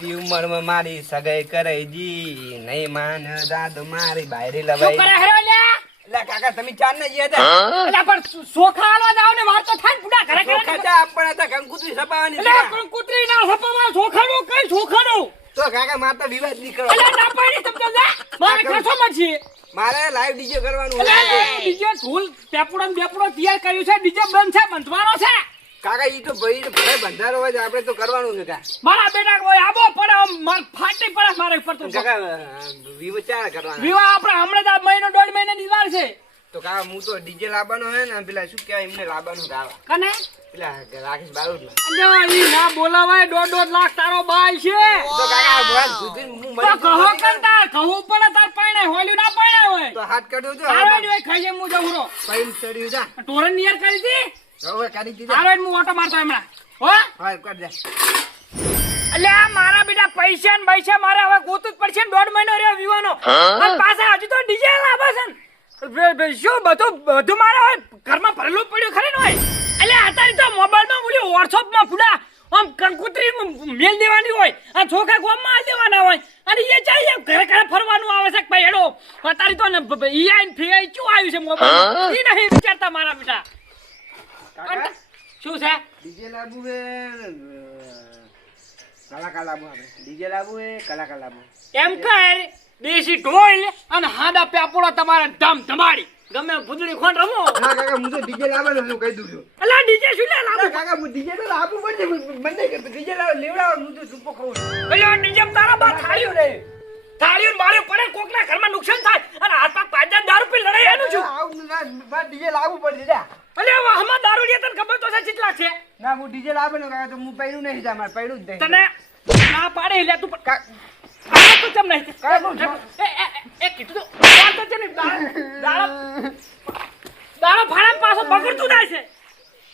મોટી ઉંમરમાં મારી સગાઈ કરાઈ જી નહીં માન દાદ મારી બાયરી લવાઈ શું કરે હેરો લ્યા એટલે કાકા તમે ચાર ને ગયા હતા એટલે પણ સોખા આલવા જાવ ને વાર તો થાય ને બુડા ઘરે ઘરે ચોખા આપણ હતા કંકુતરી સપાવાની એટલે કંકુતરી ના સપામાં સોખાનું કઈ સોખાનું તો કાકા માતા વિવાદ ની કરો એટલે ના પાડી તમને જા મારે ખાસો મરજી મારે લાઈવ ડીજે કરવાનું એટલે ડીજે ઢોલ પેપડો ને બેપડો તૈયાર કર્યું છે ડીજે બંધ છે બંધવાનો છે કાકા ઈ તો ભાઈ બંધારો હોય આપણે તો કરવાનું છે કાકા મારા બેટા કોઈ આબો પડે માર ફાટી પડે મારે ઉપર તો કાકા વિચાર કરવાનો વિવાહ આપણે હમણાં જ આ મહિનો દોઢ મહિનાની વાર છે તો કાકા હું તો ડીજે લાવવાનો હે ને પેલા શું કહેવાય એમને લાવવાનું ગાવા કને પેલા રાકેશ બારોટ અલ્યા ઈ ના બોલાવાય 1.5 લાખ તારો બાઈ છે તો કાકા બોલ સુધી હું મરી તો કહો કંતા કહું પડે તાર પાણે હોલ્યું ના પાણે હોય તો હાથ કાઢ્યો તો આરોડ હોય ખાઈ હું જઉરો પૈન ચડ્યું જા ટોરન નિયર કરી દી હવે કાઢી દીધા આરોડ હું ઓટો મારતો હમણાં હો હા કાઢ દે અલ્યા મારા બેટા પૈસા ને પૈસા મારે હવે ગોતું જ પડશે ને 1.5 મહિનો રહ્યો વિવાનો અને પાછા હજુ તો ડીજે લાવે છે ને શું બધું મારે હોય ઘરમાં ભરેલું પડ્યું ખરે ને હોય અલ્યા અત્યારે તો મોબાઈલમાં બોલ્યો વોટ્સઅપમાં ફૂડા આમ કંકુતરી મેલ દેવાની હોય આ છોકરા ગોમમાં આ દેવાના હોય અને એ ચાહીએ ઘરે ઘરે ફરવાનું આવે છે ભાઈ એડો અત્યારે તો ને ઈ આઈને ફી શું આવ્યું છે મોબાઈલ ઈ નહીં વિચારતા મારા બેટા શું છે ડીજે લાવવું હે કલાકાર લાવવું આપણે ડીજે લાવવું હે કલાકાર લાવવું એમ કર દેશી ઢોલ અને હાડા પેપડો તમારે ધમ ધમાડી ગમે ભૂદડી ખોંડ રમો ના કાકા હું તો ડીજે લાવવાનું હું કહી દઉં છું અલા ડીજે શું લે લાવો કાકા હું ડીજે તો લાવવું પડશે મને કે ડીજે લેવડાવ હું તો સુપો ખાઉં છું અલ્યા ડીજે તારા બા થાળ્યું રે થાળ્યું મારે પડે કોકના ઘરમાં નુકસાન થાય અને હાથ પગ પાજા દારૂ પી લડાઈ એનું છું આવું ના ડીજે લાવવું પડશે જા અલ્યા વાહમાં દારૂ લે તને ખબર તો છે કેટલા છે ના હું ડીજે લાવવાનું કાકા તો હું પૈડું નહીં જા મારે પૈડું જ નહીં તને ના પાડે લે તું આ તો ચમ નહીં કાકા એ કીધું તો આ તો છે ને દાડા ફાડા પાછો બગડતું જાય છે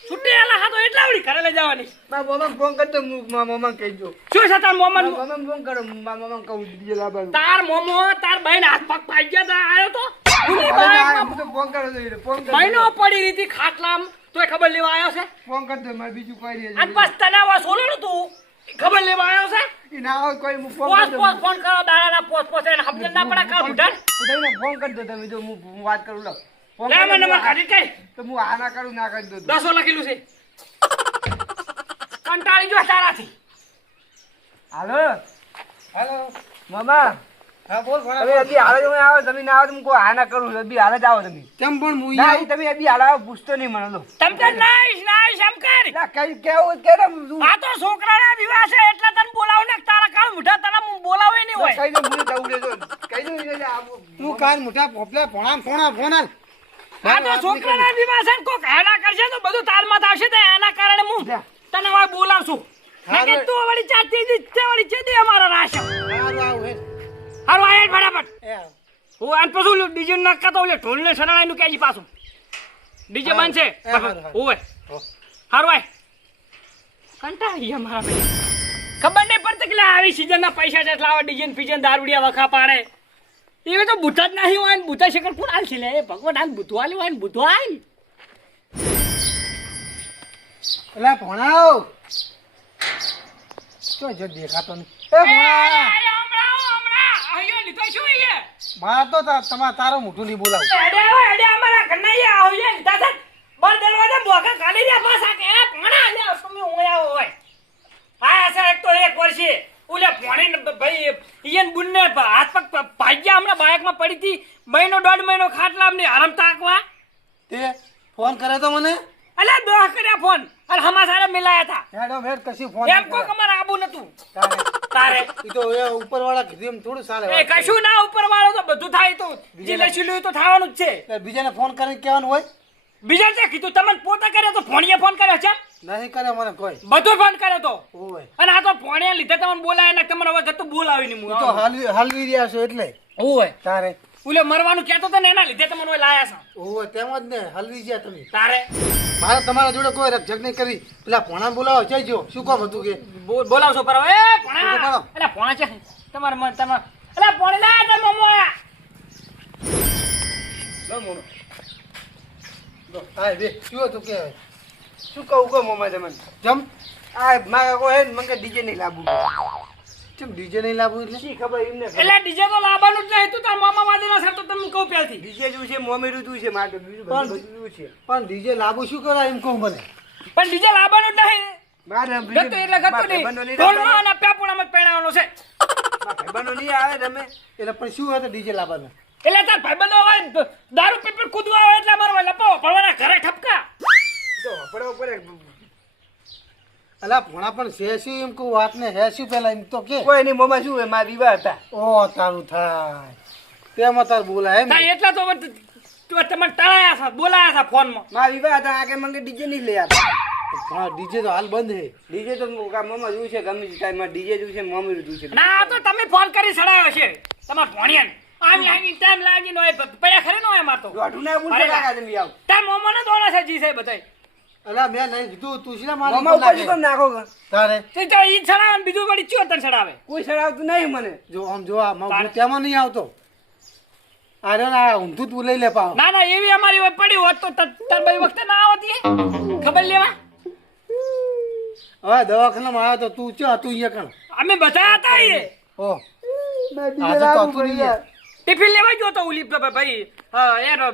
છૂટી આલા હા તો એટલા વળી ઘરે લઈ જવાની મારા મમ્મા ફોન કરતો હું મારા મમ્મા કહી દઉં શું છે તાર મોમન મમ્મા ફોન કરો મારા મમ્મા કહું ડીજે લાવવાનું તાર મોમો તાર બહેન હાથ પગ પાઈ ગયા તા આયો તો હું તો ફોન કરો તો ફોન કરો મહિનો પડી રીતી ખાટલામ તોય ખબર લેવા આવ્યો છે ફોન કરતો મારે બીજું કોઈ નહીં અને બસ તને આવા સોલણ તું ખબર લેવા આવ્યો છે ઈ ના હોય કોઈ હું ફોન પોસ કરતો પોસ ફોન કરો દાડાના પોસ પોસ એને સમજણ ના પડે કા ઉઠાડ ઉઠાઈને ફોન કરતો તમે જો હું વાત કરું લો ફોન લે મને નંબર કાઢી કઈ તો હું આ ના કરું ના કરી દઉં 10 લખેલું છે કંટાળી જો તારાથી હાલો હાલો મામા હા બોલ તમે અભી હાલે તમે આવો તમે ના આવો તો હું કોઈ આ ના કરું અભી હાલે જ આવો તમે કેમ પણ હું ના તમે અભી હાલે આવો પૂછતો નહીં મને લો તમ તો નાઈશ નાઈશ એમ કર ના કઈ કેવું કે આ તો છોકરાના વિવાહ છે એટલે તને બોલાવ ને તારા કાળ મુઠા તને બોલાવે નહીં હોય કઈ દો મને દઉં દેજો કઈ દો એને આવો તું કાન મોટા પોપલા ફોણા ફોના આ તો છોકરાના વિવાહ છે કોક હાના કરશે તો બધું તાર માં આવશે તો એના કારણે હું તને વાય બોલાવશું કે તું વળી ચાતી દી તે વળી ચે દે અમારા રાશ હારું આય ફટાફટ હું આન પાછું ડીજે નાખતા તો ઓલે ઢોલને સણાયનું કેજી પાછું ડીજે બંધ છે ઓય હારું આય કંટાળી અમારા ભાઈ ખબર નહીં પડતી કે આવી સીઝનના પૈસા છે લાવા ડીજે ને પીજે દારૂડિયા વખા પાડે એ તો બુધા જ નહીં હોય ને બુધા શેકર કોણ હાલ છે લે ભગવાન હાલ બુધો આલ્યો હોય ને બુધો આલ એલા ભણાવ શું જો દેખાતો નહીં એ ભણા મારા તો તમારા તારો મોઢું નહીં બોલાવું અડે અમારા ઘરના એ આવ્યા લીધા છે બર દરવાજા બોકા ખાલી રહ્યા પાછા કે એ ભણા લે તમે ઓયા હોય આ સર એક તો એક વર્ષે ઓલે ભણી ભાઈ ઈયન બુનને હાથ પગ ભાગ્યા હમણાં બાઇકમાં પડી હતી મહિનો 1.5 મહિનો ખાટલા અમને આરામ તાકવા તે ફોન કરે તો મને અલ્યા 10 કર્યા ફોન અને હમાસારે મિલાયા હતા હેડો હેડ કશી ફોન એમ કો કમર આબુ નતું તારે ઈ તો એ ઉપરવાળા કીધું એમ થોડું ચાલે એ કશું ના ઉપરવાળો તો બધું થાય તો જે લસીલું તો થવાનું જ છે બીજાને ફોન કરીને કહેવાનું હોય બીજા જે કીધું તમને પોતે કર્યો તો ફોણીએ ફોન કર્યો છે નહીં કરે મને કોઈ બધો ફોન કર્યો તો ઓય અને આ તો ફોણીએ લીધે તમને બોલાય ને તમને હવે જતું બોલાવી નહીં ઈ તો હાલવી રહ્યા છો એટલે ઓય તારે ઓલે મરવાનું કહેતો તો ને એના લીધે તમને ઓય લાયા છો ઓય તેમ જ ને હલવી ગયા તમે તારે મારે તમારા જોડે કોઈ રકઝક નહીં કરી પેલા ભણા બોલાવો જઈજો શું કામ હતું કે બોલાવશો પર એ ભણા એટલે ભણા છે તમારે મન તમારે એટલે ભણી લા તાર મમ્મો લો મોનો લો આ બે શું હતું કે શું કહું કો મમ્મા તમને જમ આ મારા કોઈ હે મંગે ડીજે નહીં લાવવું ચમ ડીજે નહીં લાવવું એટલે શી ખબર એમને એટલે ડીજે તો લાવવાનું જ નહીં તું તાર મામા વાદીનો સર તો તમને કહું પહેલથી ડીજે જોવું છે મોમેરું તું છે મારે તો બીજું પણ- બધું જોવું છે પણ ડીજે લાવવું શું કરાય એમ કહું મને પણ ડીજે લાવવાનું જ નહીં મારે ગતું એટલે ગતું નહીં ઢોલમાં અને પેપુડામાં જ પહેરાવાનો છે ભાઈબંધો નહીં આવે તમે એટલે પણ શું હતું ડીજે લાવવાનું એટલે તાર ભાઈબંધો હોય દારૂ પીપર કૂદવા આવે એટલે અમારો લપાવો પડવાના ઘરે ઠપકા તો પડો પડે અલા ભણા પણ છે શું એમ કહું વાત ને હે શું પેલા એમ તો કે કોઈ નહીં મોમાં શું હોય મારા વિવાહ હતા ઓ તારું થાય તેમાં તાર બોલાય એમ તાર એટલા તો તમને ટળાયા છે બોલાયા છે ફોનમાં મારા વિવાહ હતા આગે મંગે ડીજે નહીં લઈ આવ્યા હા ડીજે તો હાલ બંધ હે ડીજે તો મોમાં જોવું છે ગમે તે ટાઈમમાં ડીજે જોવું છે મોમેરું જોવું છે ના તો તમે ફોન કરી સડાયો છે તમાર ભણિયાને આવી ટાઈમ લાગી નો પડ્યા ખરે નો માર તો દોઢું ના બોલ અરે કાકા તમે આવ તાર મોમોને દોડા છે જી છે બધાય અલા મેં નહીં કીધું તું શીલા મારી મોમાં ઉપર લાગે? શું નાખો છો? તારે તે તો ઈ સડાવે બીજું વળી ચિયો તને સડાવે કોઈ સડાવતું નહીં મને જો આમ જો આ હું તેમાં નહીં આવતો અરે ના ઊંધું તું લઈ લે પાવ ના ના એવી અમારી હોય પડી હોત તો તાર બઈ વખતે ના આવતી એ? ખબર લેવા હવે દવાખાનામાં આવ્યો તો તું ચા તું અહીંયા કણ અમે બધા હતા એ ઓ મેં આજે ડીજે તો લાવવું તું નહીં પડ્યા. ટિફિન લેવા ગયો તો ઉલી ભાઈ એનો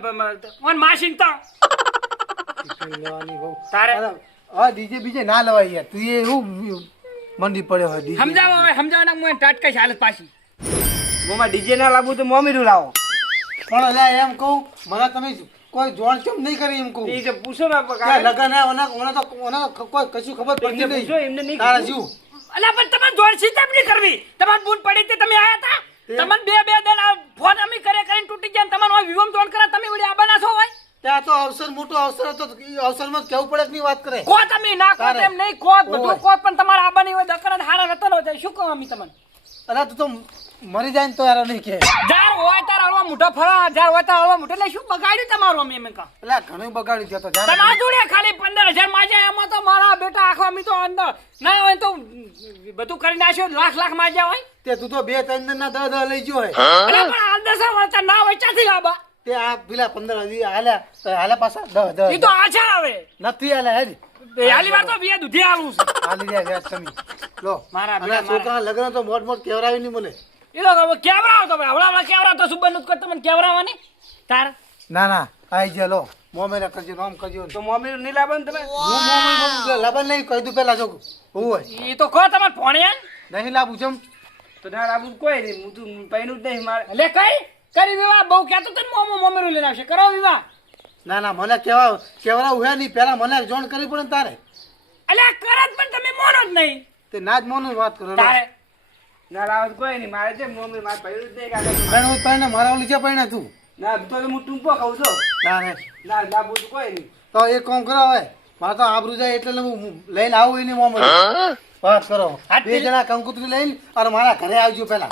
ઓન માસીન તો લેવાની બહુ તારે હા ડીજે બીજે ના લવાય યાર તું એ હું મંડી પડ્યો હોય ડીજે સમજાવો હવે સમજાવવાના હું ટાટકા હાલત પાછી મોમાં ડીજે ના લાવવું તો મોમેરું લાવો પણ અલ્યા એમ કહું મને તમે કોઈ જોણ કેમ નહીં કરી એમ કહું એ તો પૂછો ને ક્યાં લગન હે ઓના કોઈ કશું ખબર પડતી એમને પૂછો, એમને નહીં નહીં તારા કીધું. શું અલ્યા પણ તમારે જોડસી તેમ નહીં કરવી તમારે બૂન પડી તે તમે આયા હતા તમને બે દિન આ ફોન અમે કરીને તૂટી ગયા ને તમારો વિવમ જોણ કરા તમે વળી આ બનાસો હોય ત્યાં તો અવસર મોટો અવસર હતો એ અવસરમાં કેવું પડે કે નહીં વાત કરે કો તમે ના કો તારે. તેમ નહીં કો બધું ઓય. કો પણ તમારા આબાની હોય દકરા હારા નતો ન જાય શું કહું અમે તમને અરે તું તો મરી જાય ને તો યાર નહીં કે જાર હોય તાર હળવા મોઢો ફરા જાર હોય તાર હળવા મોઢો એટલે શું બગાડ્યું તમારું અમે એમ કહા એટલે ઘણું બગાડી જતો તમારા જોડે ખાલી 15,000 માજ્યા એમાં તો મારા બેટા આખો અમે તો અંદર ના હોય તો બધું કરી નાખ્યો લાખ માજ્યા હોય તે તું તો 2-3 ના 10 લઈ ગયો હે એટલે પણ આ દસ વર્ષ ના હોય ચાથી લાબા તે આ પેલા 15 હાલ્યા તો હાલ્યા પાછા 10 એ તો આછા આવે નથી હાલ્યા હેરી હાલી વાર તો બે દૂધી આલું છે હાલી રહ્યા યાર તમે લો મારા અને બેટા, છોકરા લગ્ન તો મોટ કેવરાવી નહીં મને એ તો કેવરાવો તો હમણાં કેવરા તો સુબન નું તમને કેવરાવાની તાર ના ના આઈ જે લો મોમેરા કરજો નામ કરજો તો મોમેરું નહીં લાવો ને તમે હું મોમેર લબન નહીં કહી દઉં પેલા જો હોય એ તો કહો તમારે ભણ્યા નહીં લાવું ચમ તો ના લાવવું કોઈ નહીં હું તું પૈનું જ નહીં મારે એટલે કરી વિવાહ બહુ કહેતો તને મોમેરું લઈને આવશે કરો વિવાહ ના ના મને કેવરાવું હે નહીં પેલા મને જોણ કરવી પડે ને તારે એટલે કરત પણ તમે મોનો જ નહીં તે ના જ મોનું વાત કરો તારે ના લાવો કોઈ નહીં મારે છે મોમેર મારે પૈનું જ નહીં કાકા પણ હું તને મારા ઓલી છે પણ તું ના તો હું ટૂંપો ખાઉં છું ના રે ના લાવવું તો કોઈ નહીં તો એક કામ કરો હવે મારે તો આબરૂ જાય એટલે હું લઈને આવું એની મોમર વાત કરો બે જણા કંકુતરી લઈને અને મારા ઘરે આવજો પેલા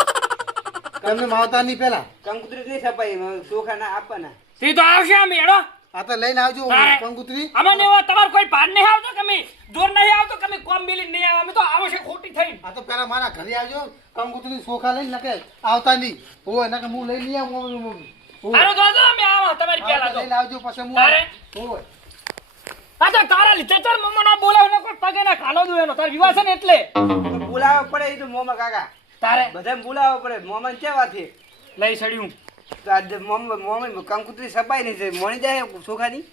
તમને માવતા નહીં પેલા કંકુતરી નહીં છપાઈ ચોખા ના આપવાના તે તો આવશે અમે હેડો આ તો લઈને આવજો તારે. કંકુતરી અમને એવા તમારે કોઈ ભાર નહીં આવતો કે અમે જોર નહીં આવતો કે અમે કોમ મિલી નહીં આવે અમે તો આવશે ખોટી થઈ આ તો પેલા મારા ઘરે આવજો કંકુતરી ચોખા લઈને નકે આવતા નહીં હોય નકે હું લઈ લઈ આવું તારો જો અમે આવો તમારી પહેલા લઈને તો આવજો પછી હું તારે? હોય આ તો તારા લીધે ચાલ મમ્મા ના બોલાવ ને કોઈ પગે ના ખાલો દો એનો તાર વિવાહ છે ને એટલે બોલાવવા પડે એ તો મોમાં કાકા તારે બધાને બોલાવવા પડે મોમાં કેવા છે લઈ સડ્યું તો આજે મોમાં કંકુતરી છપાઈ નહીં છે મોણી જાય ચોખાની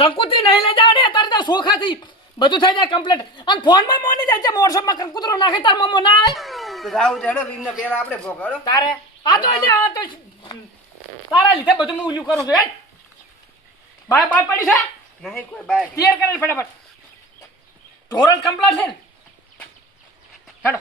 કંકુતરી નહીં લઈ જાવ ને તારે તો સોખાથી બધું થઈ જાય કમ્પ્લીટ અને ફોનમાં મોની જાય છે મોરસોમાં કંકુતરો નાખે તાર મમ્મો ના આવે તો જાવું ચડો એમને પેલા આપણે ભોગાડો તારે આ તો એટલે આ તો તારા લીધે બધું હું ઉલ્યું કરું છું હેડ બાય બાય પડી છે નહીં કોઈ બાય ક્લિયર કરે ફટાફટ ધોરણ કમ્પ્લીટ છે ને હેડો